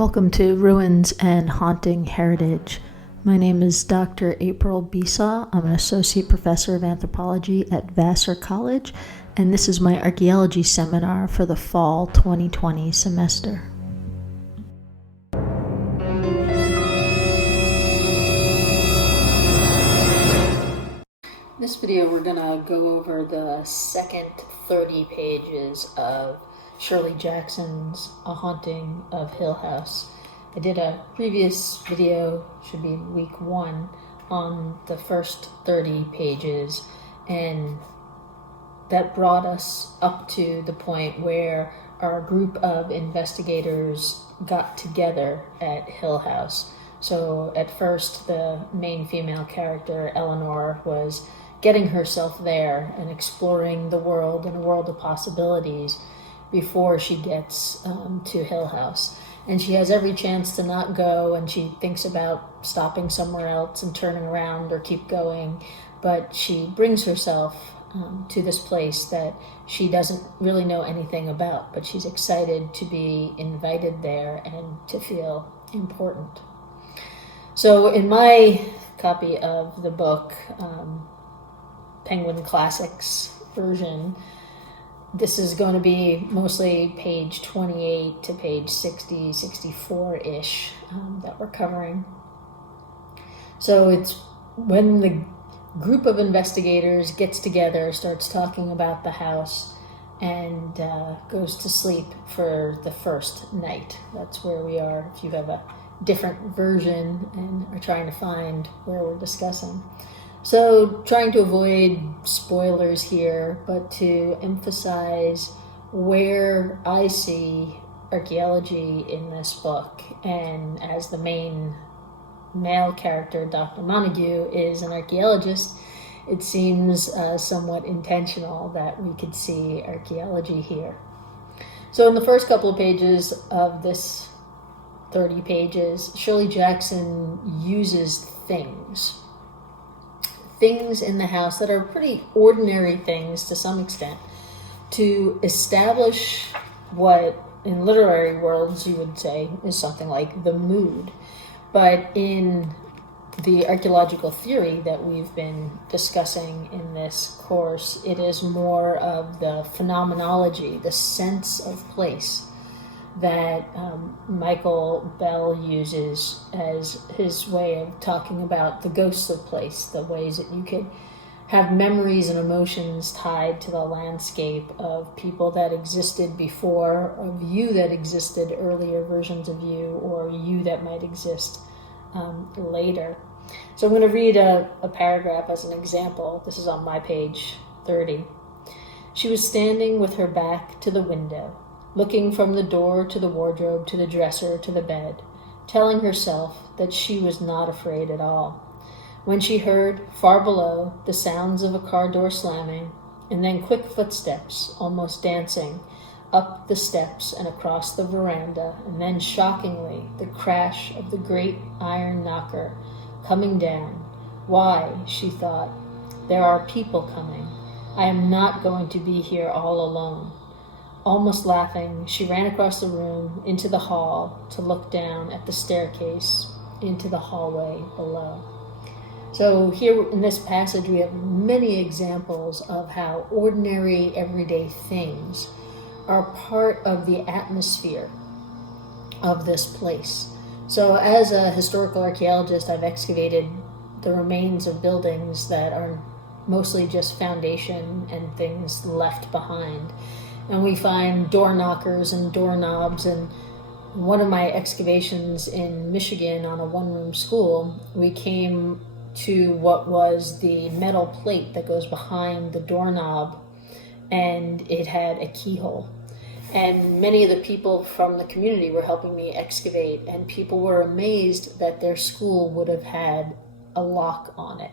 Welcome to Ruins and Haunting Heritage. My name is Dr. April Bisa. I'm an associate professor of anthropology at Vassar College, and this is my archaeology seminar for the fall 2020 semester. In this video, we're going to go over the second 30 pages of Shirley Jackson's A Haunting of Hill House. I did a previous video, should be week 1, on the first 30 pages, and that brought us up to the point where our group of investigators got together at Hill House. So at first, the main female character, Eleanor, was getting herself there and exploring the world and a world of possibilities before she gets to Hill House. And she has every chance to not go, and she thinks about stopping somewhere else and turning around or keep going, but she brings herself to this place that she doesn't really know anything about, but she's excited to be invited there and to feel important. So in my copy of the book, Penguin Classics version, this is going to be mostly page 28 to page 60, 64-ish that we're covering. So it's when the group of investigators gets together, starts talking about the house, and goes to sleep for the first night. That's where we are if you have a different version and are trying to find where we're discussing. So trying to avoid spoilers here, but to emphasize where I see archaeology in this book. And as the main male character, Dr. Montague, is an archaeologist, it seems somewhat intentional that we could see archaeology here. So in the first couple of pages of this 30 pages, Shirley Jackson uses things in the house that are pretty ordinary things to some extent to establish what in literary worlds you would say is something like the mood. But in the archaeological theory that we've been discussing in this course, it is more of the phenomenology, the sense of place, that Michael Bell uses as his way of talking about the ghosts of place, the ways that you could have memories and emotions tied to the landscape of people that existed before, of you that existed, earlier versions of you, or you that might exist later. So I'm going to read a paragraph as an example. This is on my page 30. She was standing with her back to the window, looking from the door to the wardrobe to the dresser to the bed, telling herself that she was not afraid at all, when she heard, far below, the sounds of a car door slamming, and then quick footsteps, almost dancing, up the steps and across the veranda, and then, shockingly, the crash of the great iron knocker coming down. Why, she thought, there are people coming. I am not going to be here all alone. Almost laughing, she ran across the room, into the hall, to look down at the staircase, into the hallway below. So here in this passage, we have many examples of how ordinary, everyday things are part of the atmosphere of this place. So as a historical archaeologist, I've excavated the remains of buildings that are mostly just foundation and things left behind. And we find door knockers and doorknobs. And one of my excavations in Michigan on a one-room school, we came to what was the metal plate that goes behind the doorknob, and it had a keyhole. And many of the people from the community were helping me excavate, and people were amazed that their school would have had a lock on it,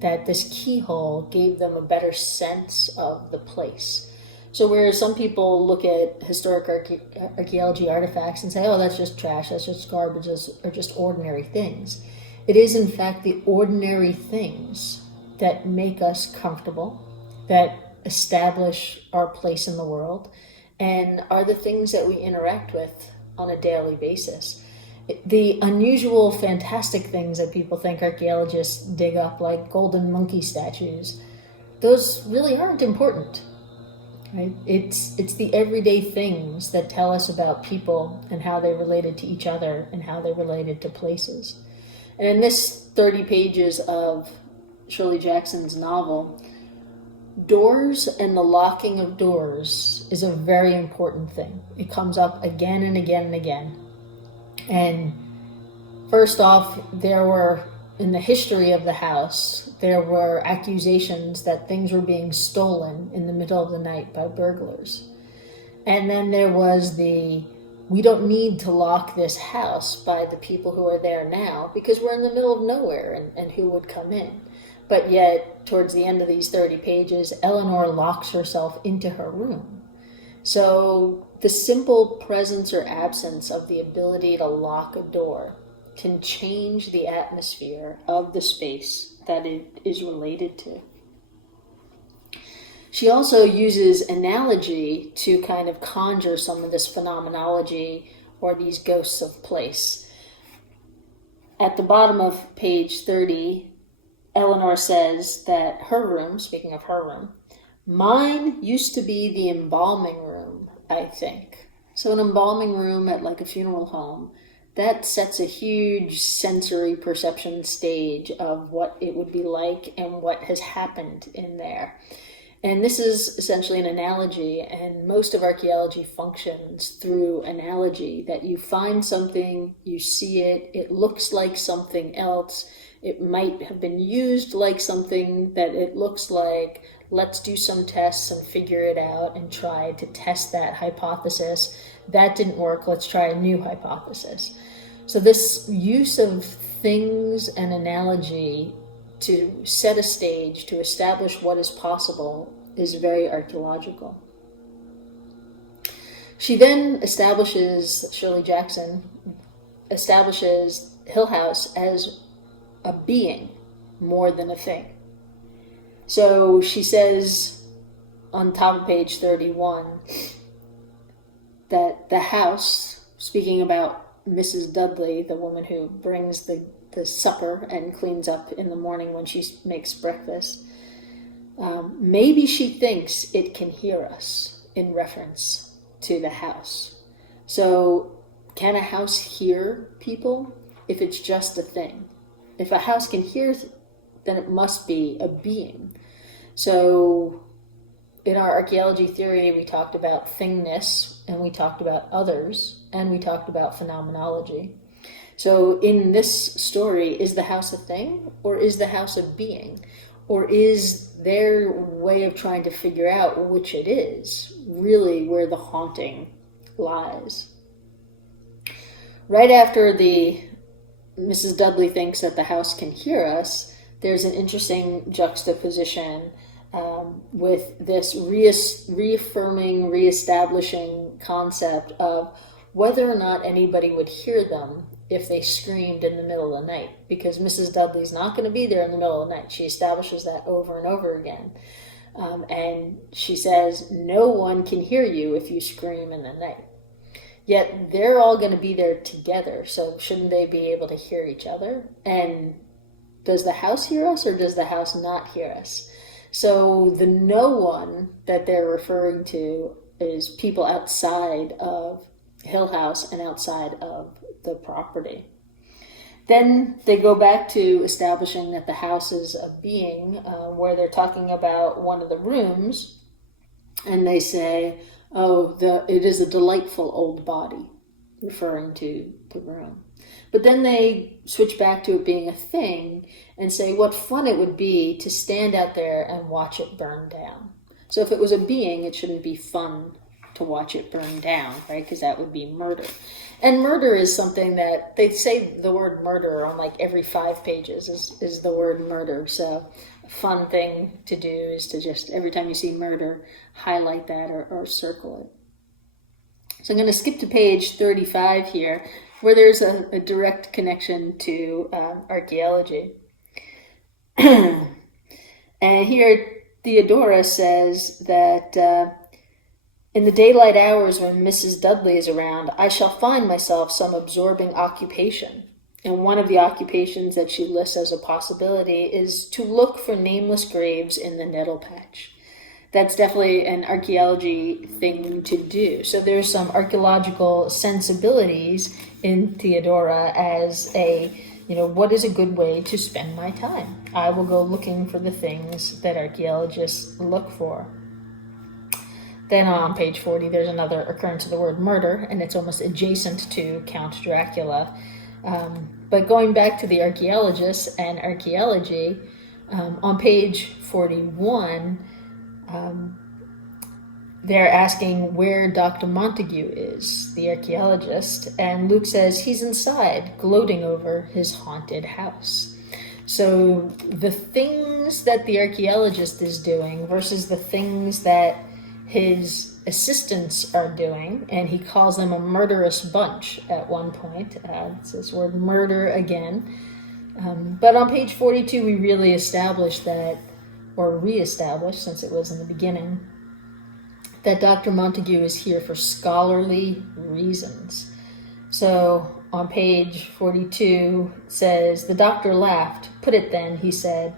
that this keyhole gave them a better sense of the place. So whereas some people look at historic archaeology artifacts and say, oh, that's just trash, that's just garbage, those are just ordinary things, it is in fact the ordinary things that make us comfortable, that establish our place in the world, and are the things that we interact with on a daily basis. The unusual, fantastic things that people think archaeologists dig up, like golden monkey statues, those really aren't important. Right? It's the everyday things that tell us about people and how they related to each other and how they related to places. And in this 30 pages of Shirley Jackson's novel, doors and the locking of doors is a very important thing. It comes up again and again and again. And first off, there were, in the history of the house, there were accusations that things were being stolen in the middle of the night by burglars. And then there was we don't need to lock this house by the people who are there now because we're in the middle of nowhere and who would come in. But yet, towards the end of these 30 pages, Eleanor locks herself into her room. So the simple presence or absence of the ability to lock a door can change the atmosphere of the space that it is related to. She also uses analogy to kind of conjure some of this phenomenology or these ghosts of place. At the bottom of page 30, Eleanor says that her room, speaking of her room, mine used to be the embalming room, I think. So an embalming room at like a funeral home, that sets a huge sensory perception stage of what it would be like and what has happened in there. And this is essentially an analogy, and most of archaeology functions through analogy, that you find something, you see it, it looks like something else, it might have been used like something that it looks like. Let's do some tests and figure it out and try to test that hypothesis. That didn't work. Let's try a new hypothesis. So this use of things and analogy to set a stage, to establish what is possible, is very archaeological. She then Shirley Jackson establishes Hill House as a being more than a thing. So she says on top of page 31 that the house, speaking about Mrs. Dudley, the woman who brings the supper and cleans up in the morning when she makes breakfast, maybe she thinks it can hear us, in reference to the house. So can a house hear people if it's just a thing? If a house can hear, then it must be a being. So in our archaeology theory, we talked about thingness, and we talked about others, and we talked about phenomenology. So in this story, is the house a thing, or is the house a being? Or is their way of trying to figure out which it is really where the haunting lies? Right after Mrs. Dudley thinks that the house can hear us, there's an interesting juxtaposition with this reaffirming, reestablishing concept of whether or not anybody would hear them if they screamed in the middle of the night, because Mrs. Dudley's not going to be there in the middle of the night. She establishes that over and over again. And she says, no one can hear you if you scream in the night. Yet they're all going to be there together, so shouldn't they be able to hear each other? And does the house hear us, or does the house not hear us? So the no one that they're referring to is people outside of Hill House and outside of the property. Then they go back to establishing that the house is a being, where they're talking about one of the rooms, and they say, it is a delightful old body, referring to the room. But then they switch back to it being a thing and say what fun it would be to stand out there and watch it burn down. So if it was a being, it shouldn't be fun to watch it burn down, right? Because that would be murder. And murder is something that they say the word murder on like every 5 pages is the word murder. So a fun thing to do is to just, every time you see murder, highlight that or circle it. So I'm going to skip to page 35 here, where there's a direct connection to archaeology. And here Theodora says that In the daylight hours when Mrs. Dudley is around, I shall find myself some absorbing occupation. And one of the occupations that she lists as a possibility is to look for nameless graves in the nettle patch. That's definitely an archaeology thing to do. So there's some archaeological sensibilities in Theodora as a, what is a good way to spend my time? I will go looking for the things that archaeologists look for. Then on page 40, there's another occurrence of the word murder, and it's almost adjacent to Count Dracula. But going back to the archaeologists and archaeology, on page 41, they're asking where Dr. Montague is, the archaeologist, and Luke says he's inside, gloating over his haunted house. So the things that the archaeologist is doing versus the things that his assistants are doing, and he calls them a murderous bunch at one point. It's this word murder again. But on page 42, we really establish that, or re-establish, since it was in the beginning, that Dr. Montague is here for scholarly reasons. So on page 42, it says, the doctor laughed. Put it then, he said,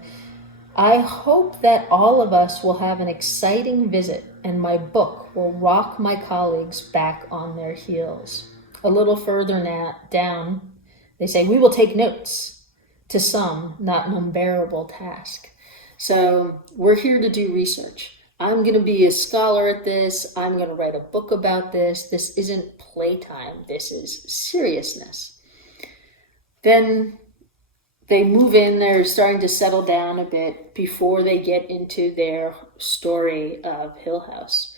I hope that all of us will have an exciting visit and my book will rock my colleagues back on their heels. A little further down, they say, we will take notes. To some, not an unbearable task. So we're here to do research. I'm going to be a scholar at this. I'm going to write a book about this. This isn't playtime. This is seriousness. Then they move in. They're starting to settle down a bit before they get into their story of Hill House.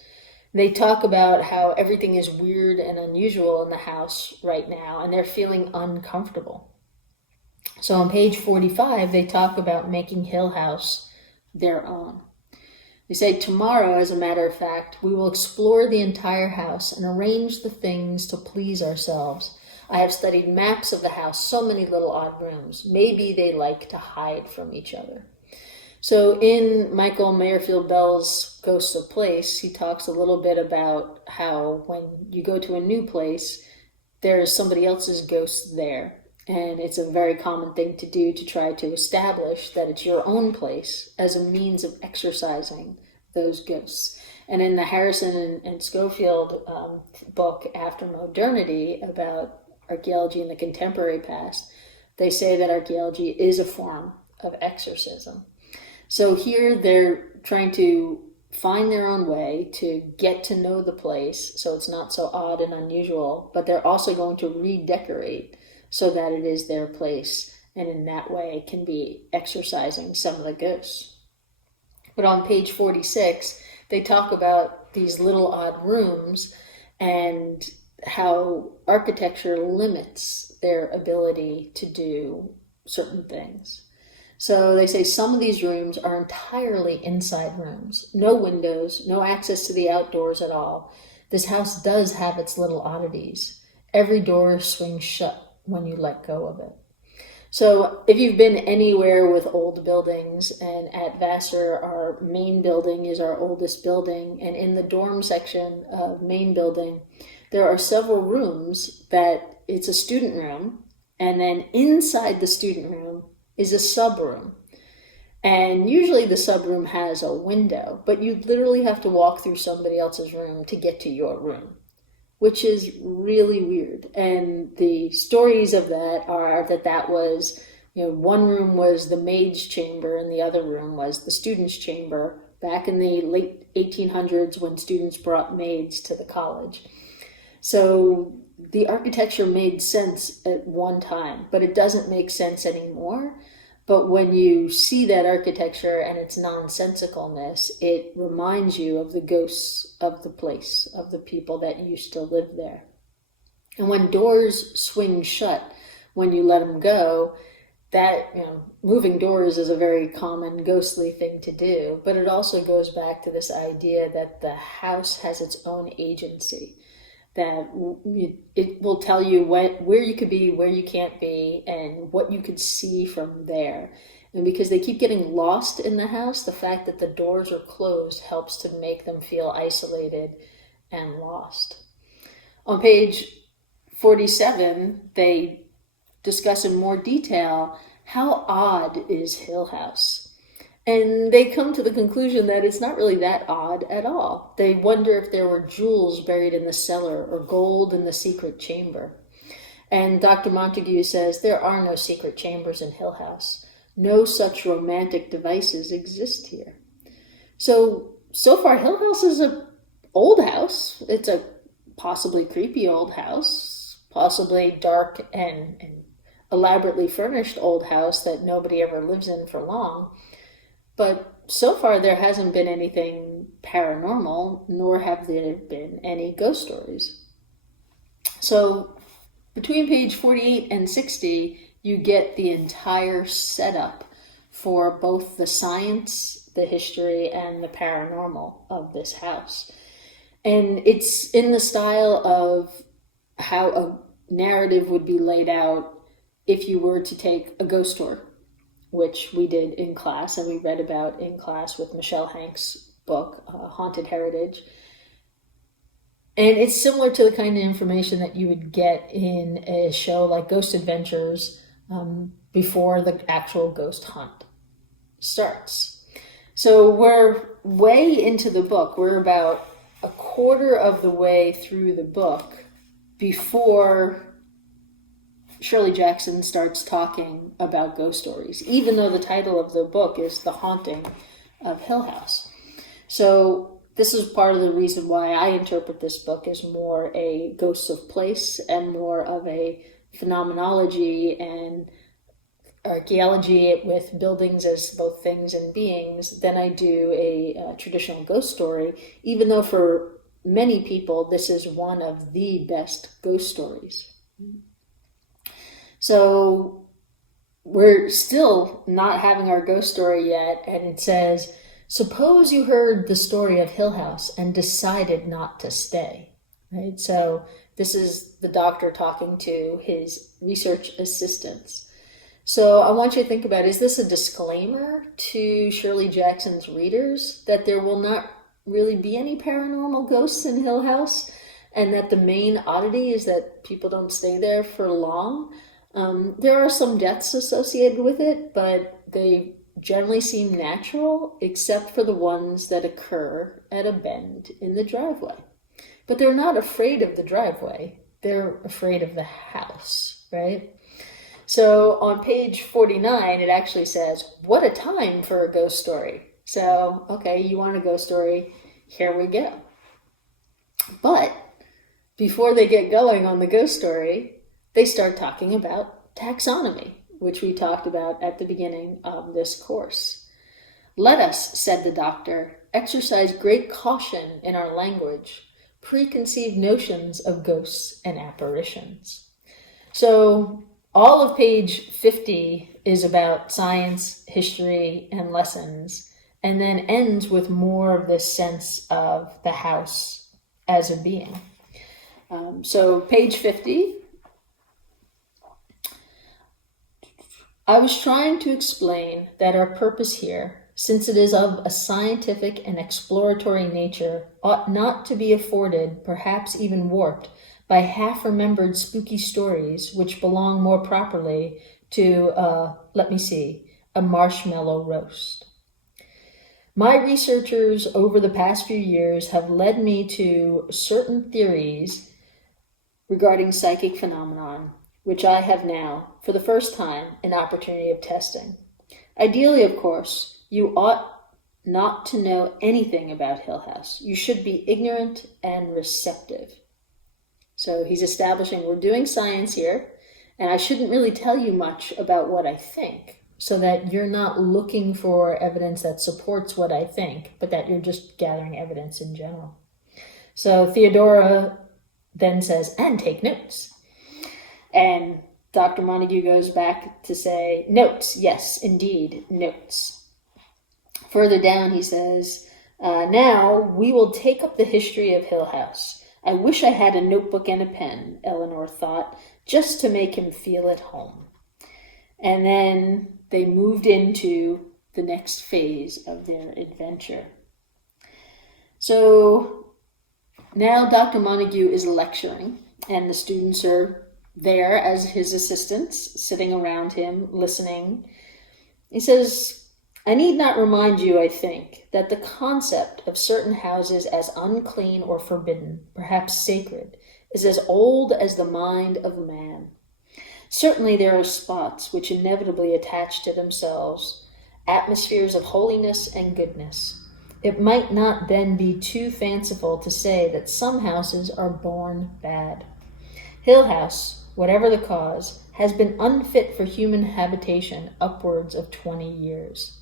They talk about how everything is weird and unusual in the house right now, and they're feeling uncomfortable. So on page 45, they talk about making Hill House their own. They say, tomorrow, as a matter of fact, we will explore the entire house and arrange the things to please ourselves. I have studied maps of the house, so many little odd rooms. Maybe they like to hide from each other. So in Michael Mayerfield Bell's Ghosts of Place, he talks a little bit about how when you go to a new place, there's somebody else's ghost there. And it's a very common thing to do to try to establish that it's your own place as a means of exorcising those ghosts. And in the Harrison and Schofield book, After Modernity, about archaeology in the contemporary past, they say that archaeology is a form of exorcism. So here they're trying to find their own way to get to know the place so it's not so odd and unusual, but they're also going to redecorate so that it is their place, and in that way can be exorcising some of the ghosts. But on page 46, they talk about these little odd rooms and how architecture limits their ability to do certain things. So they say some of these rooms are entirely inside rooms, no windows, no access to the outdoors at all. This house does have its little oddities. Every door swings shut when you let go of it. So if you've been anywhere with old buildings, and at Vassar, our main building is our oldest building, and in the dorm section of main building, there are several rooms that it's a student room, and then inside the student room is a sub room. And usually the sub room has a window, but you literally have to walk through somebody else's room to get to your room, which is really weird. And the stories of that are that was, one room was the maid's chamber and the other room was the student's chamber back in the late 1800s when students brought maids to the college. So the architecture made sense at one time, but it doesn't make sense anymore. But when you see that architecture and its nonsensicalness, it reminds you of the ghosts of the place, of the people that used to live there. And when doors swing shut, when you let them go, that, moving doors is a very common ghostly thing to do. But it also goes back to this idea that the house has its own agency, that it will tell you where you could be, where you can't be, and what you could see from there. And because they keep getting lost in the house, the fact that the doors are closed helps to make them feel isolated and lost. On page 47, they discuss in more detail how odd is Hill House. And they come to the conclusion that it's not really that odd at all. They wonder if there were jewels buried in the cellar or gold in the secret chamber. And Dr. Montague says there are no secret chambers in Hill House. No such romantic devices exist here. So far, Hill House is an old house. It's a possibly creepy old house, possibly dark and elaborately furnished old house that nobody ever lives in for long. But so far, there hasn't been anything paranormal, nor have there been any ghost stories. So between page 48 and 60, you get the entire setup for both the science, the history, and the paranormal of this house. And it's in the style of how a narrative would be laid out if you were to take a ghost tour, which we did in class and we read about in class with Michelle Hank's book, Haunted Heritage. And it's similar to the kind of information that you would get in a show like Ghost Adventures before the actual ghost hunt starts. So we're way into the book. We're about a quarter of the way through the book before Shirley Jackson starts talking about ghost stories, even though the title of the book is The Haunting of Hill House. So this is part of the reason why I interpret this book as more a ghosts of place and more of a phenomenology and archaeology with buildings as both things and beings than I do a traditional ghost story, even though for many people this is one of the best ghost stories. So we're still not having our ghost story yet, and it says, suppose you heard the story of Hill House and decided not to stay, right? So this is the doctor talking to his research assistants. So I want you to think about, is this a disclaimer to Shirley Jackson's readers that there will not really be any paranormal ghosts in Hill House, and that the main oddity is that people don't stay there for long? There are some deaths associated with it, but they generally seem natural, except for the ones that occur at a bend in the driveway. But they're not afraid of the driveway. They're afraid of the house, right? So on page 49, it actually says, what a time for a ghost story. So, okay, you want a ghost story, here we go. But before they get going on the ghost story, they start talking about taxonomy, which we talked about at the beginning of this course. Let us, said the doctor, exercise great caution in our language, preconceived notions of ghosts and apparitions. So all of page 50 is about science, history, and lessons, and then ends with more of this sense of the house as a being. So page 50, I was trying to explain that our purpose here, since it is of a scientific and exploratory nature, ought not to be afforded, perhaps even warped, by half-remembered spooky stories which belong more properly to, a marshmallow roast. My researchers over the past few years have led me to certain theories regarding psychic phenomenon, which I have now, for the first time, an opportunity of testing. Ideally, of course, you ought not to know anything about Hill House. You should be ignorant and receptive. So he's establishing we're doing science here, and I shouldn't really tell you much about what I think, so that you're not looking for evidence that supports what I think, but that you're just gathering evidence in general. So Theodora then says, and take notes. And Dr. Montague goes back to say, notes, yes, indeed, notes. Further down he says, now we will take up the history of Hill House. I wish I had a notebook and a pen, Eleanor thought, just to make him feel at home. And then they moved into the next phase of their adventure. So Now Dr. Montague is lecturing, and the students are there as his assistants, sitting around him, listening. He says, I need not remind you, I think, that the concept of certain houses as unclean or forbidden, perhaps sacred, is as old as the mind of man. Certainly there are spots which inevitably attach to themselves atmospheres of holiness and goodness. It might not then be too fanciful to say that some houses are born bad. Hill House, whatever the cause, has been unfit for human habitation upwards of 20 years.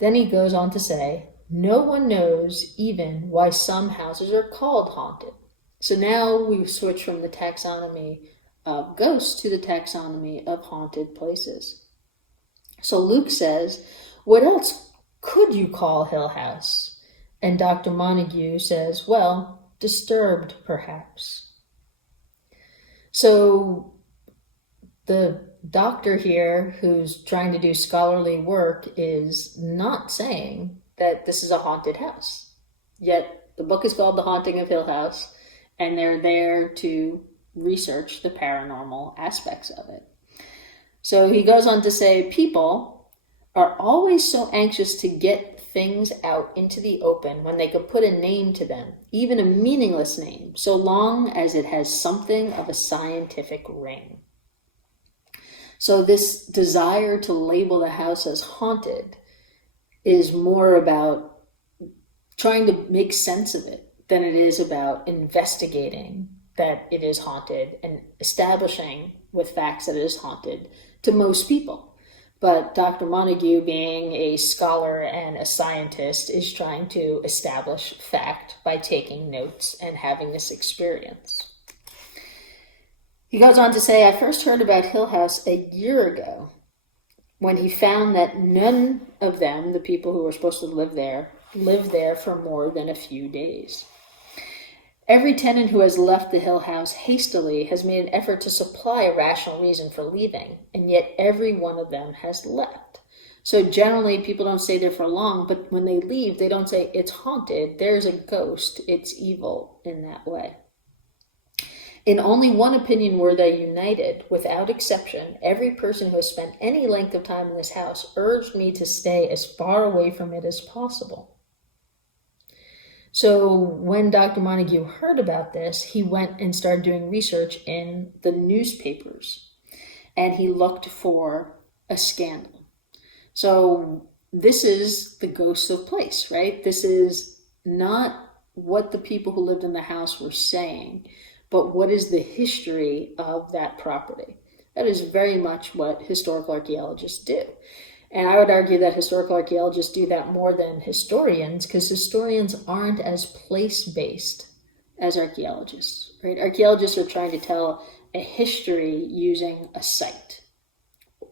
Then he goes on to say, no one knows even why some houses are called haunted. So now we switch from the taxonomy of ghosts to the taxonomy of haunted places. So Luke says, what else could you call Hill House? And Dr. Montague says, well, disturbed perhaps. So the doctor here who's trying to do scholarly work is not saying that this is a haunted house. Yet the book is called The Haunting of Hill House, and they're there to research the paranormal aspects of it. So he goes on to say, people are always so anxious to get things out into the open when they could put a name to them, even a meaningless name, so long as it has something of a scientific ring. So this desire to label the house as haunted is more about trying to make sense of it than it is about investigating that it is haunted and establishing with facts that it is haunted to most people. But Dr. Montague, being a scholar and a scientist, is trying to establish fact by taking notes and having this experience. He goes on to say, I first heard about Hill House a year ago when he found that none of them, the people who were supposed to live there for more than a few days. Every tenant who has left the Hill House hastily has made an effort to supply a rational reason for leaving, and yet every one of them has left. So generally, people don't stay there for long, but when they leave, they don't say, it's haunted, there's a ghost, it's evil in that way. In only one opinion were they united. Without exception, every person who has spent any length of time in this house urged me to stay as far away from it as possible. So when Dr. Montague heard about this, he went and started doing research in the newspapers, and he looked for a scandal. So this is the ghost of place, right? This is not what the people who lived in the house were saying, but what is the history of that property. That is very much what historical archaeologists do. And I would argue that historical archaeologists do that more than historians, because historians aren't as place-based as archaeologists, right? Archaeologists are trying to tell a history using a site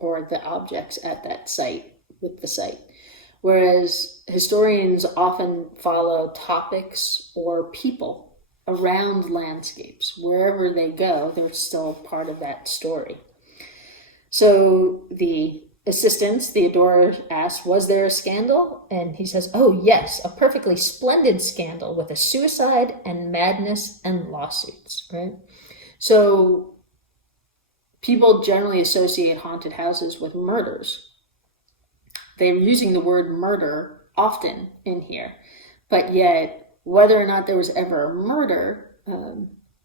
or the objects at that site with the site. Whereas historians often follow topics or people around landscapes. Wherever they go, they're still part of that story. So the assistant, Theodora, asks, was there a scandal? And he says, oh yes, a perfectly splendid scandal with a suicide and madness and lawsuits, right? So people generally associate haunted houses with murders. They're using the word murder often in here, but yet whether or not there was ever a murder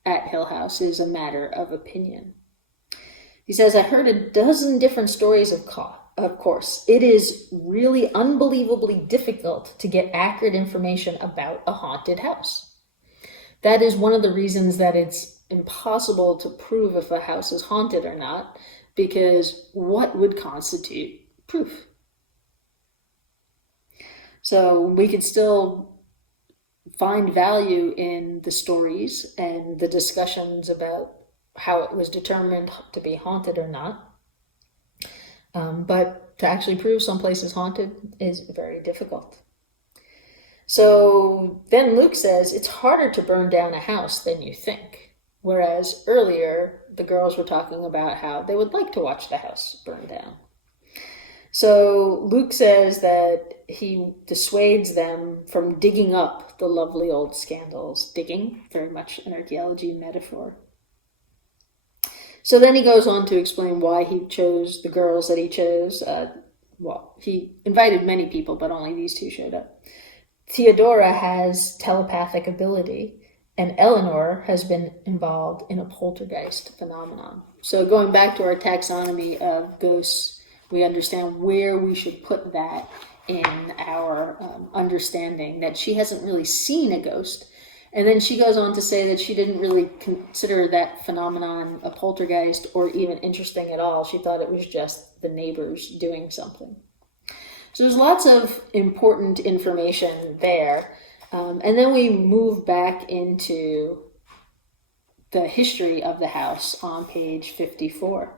at Hill House is a matter of opinion. He says, I heard a dozen different stories of course. It is really unbelievably difficult to get accurate information about a haunted house. That is one of the reasons that it's impossible to prove if a house is haunted or not, because what would constitute proof? So we could still find value in the stories and the discussions about how it was determined to be haunted or not. But to actually prove some place is haunted is very difficult. So then Luke says it's harder to burn down a house than you think. Whereas earlier, the girls were talking about how they would like to watch the house burn down. So Luke says that he dissuades them from digging up the lovely old scandals. Digging, very much an archaeology metaphor. So then he goes on to explain why he chose the girls that he chose. He invited many people, but only these two showed up. Theodora has telepathic ability, and Eleanor has been involved in a poltergeist phenomenon. So going back to our taxonomy of ghosts, we understand where we should put that in our understanding, that she hasn't really seen a ghost. And then she goes on to say that she didn't really consider that phenomenon a poltergeist or even interesting at all. She thought it was just the neighbors doing something. So there's lots of important information there. And then we move back into the history of the house on page 54.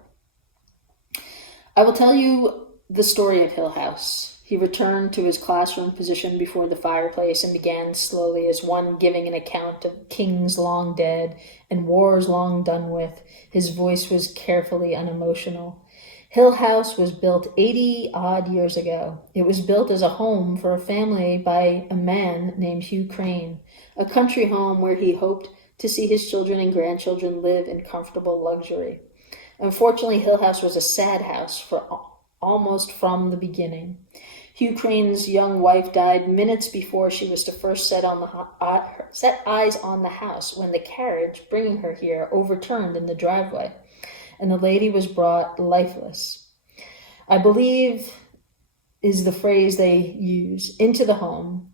I will tell you the story of Hill House. He returned to his classroom position before the fireplace and began slowly as one giving an account of kings long dead and wars long done with. His voice was carefully unemotional. Hill House was built 80-odd years ago. It was built as a home for a family by a man named Hugh Crane, a country home where he hoped to see his children and grandchildren live in comfortable luxury. Unfortunately, Hill House was a sad house for almost from the beginning. Hugh Crane's young wife died minutes before she was to first set eyes on the house when the carriage bringing her here overturned in the driveway, and the lady was brought lifeless. I believe is the phrase they use, into the home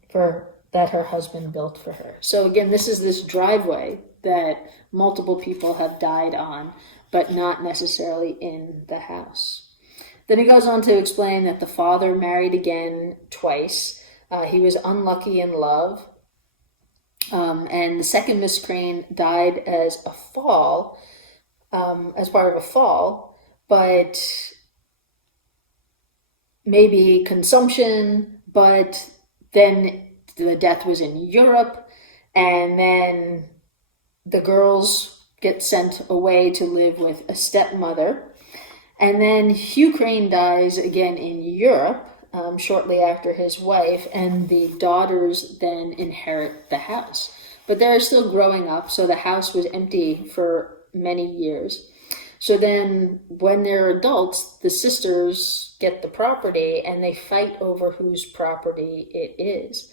that her husband built for her. So again, this is this driveway that multiple people have died on, but not necessarily in the house. Then he goes on to explain that the father married again twice. He was unlucky in love. And the second Miss Crane died as a fall, as part of a fall, but maybe consumption, but then the death was in Europe, and then the girls get sent away to live with a stepmother. And then Hugh Crane dies again in Europe shortly after his wife, and the daughters then inherit the house. But they're still growing up, so the house was empty for many years. So then when they're adults, the sisters get the property, and they fight over whose property it is.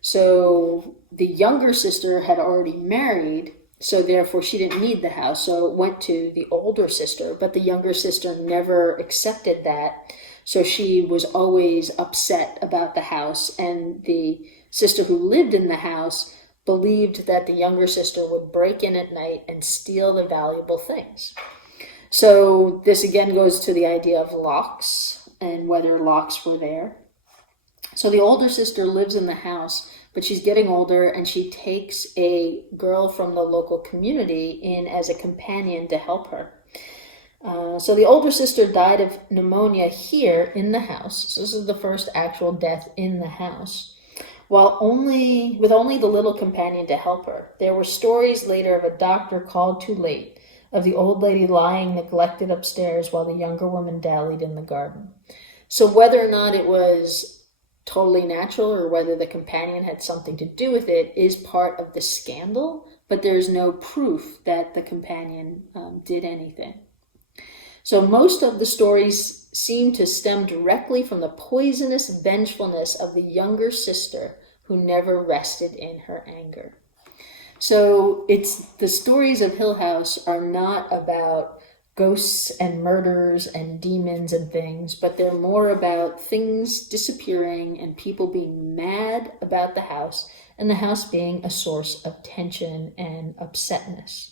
So the younger sister had already married, so therefore she didn't need the house, so it went to the older sister, but the younger sister never accepted that, so she was always upset about the house, and the sister who lived in the house believed that the younger sister would break in at night and steal the valuable things. So this again goes to the idea of locks and whether locks were there. So the older sister lives in the house, but she's getting older, and she takes a girl from the local community in as a companion to help her. So the older sister died of pneumonia here in the house. So this is the first actual death in the house. With only the little companion to help her. There were stories later of a doctor called too late, of the old lady lying neglected upstairs while the younger woman dallied in the garden. So whether or not it was totally natural or whether the companion had something to do with it is part of the scandal, but there's no proof that the companion did anything. So most of the stories seem to stem directly from the poisonous vengefulness of the younger sister who never rested in her anger. So the stories of Hill House are not about ghosts and murders and demons and things, but they're more about things disappearing and people being mad about the house, and the house being a source of tension and upsetness.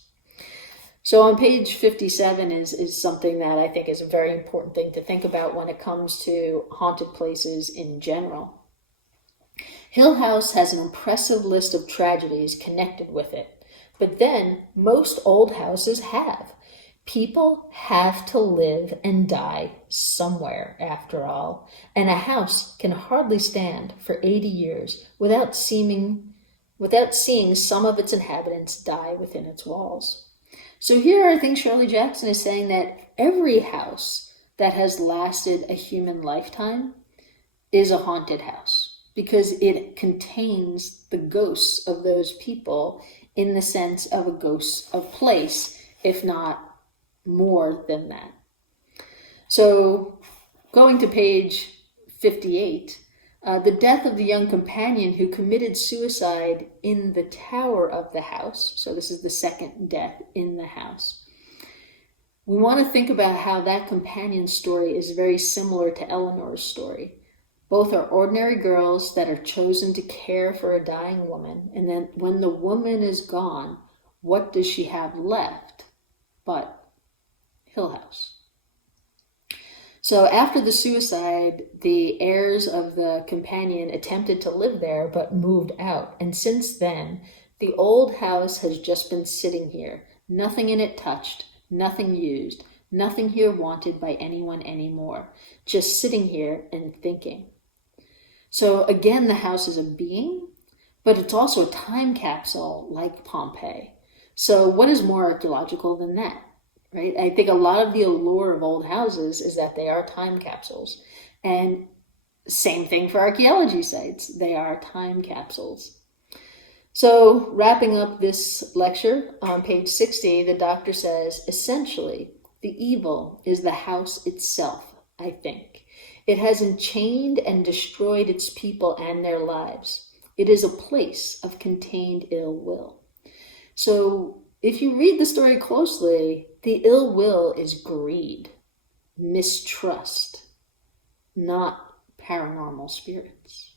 So on page 57 is something that I think is a very important thing to think about when it comes to haunted places in general. Hill House has an impressive list of tragedies connected with it, but then most old houses have. People have to live and die somewhere, after all, and a house can hardly stand for 80 years without seeing some of its inhabitants die within its walls. So here I think Shirley Jackson is saying that every house that has lasted a human lifetime is a haunted house, because it contains the ghosts of those people in the sense of a ghost of place, if not more than that. So going to page 58, the death of the young companion who committed suicide in the tower of the house. So this is the second death in the house. We want to think about how that companion's story is very similar to Eleanor's story. Both are ordinary girls that are chosen to care for a dying woman, and then when the woman is gone, what does she have left but Hill House? So after the suicide, the heirs of the companion attempted to live there but moved out, and since then, the old house has just been sitting here, nothing in it touched, nothing used, nothing here wanted by anyone anymore, just sitting here and thinking. So again, the house is a being, but it's also a time capsule like Pompeii. So what is more archaeological than that, right? I think a lot of the allure of old houses is that they are time capsules. And same thing for archaeology sites. They are time capsules. So wrapping up this lecture, on page 60, the doctor says, essentially, the evil is the house itself, I think. It has enchained and destroyed its people and their lives. It is a place of contained ill will. So if you read the story closely, the ill will is greed, mistrust, not paranormal spirits.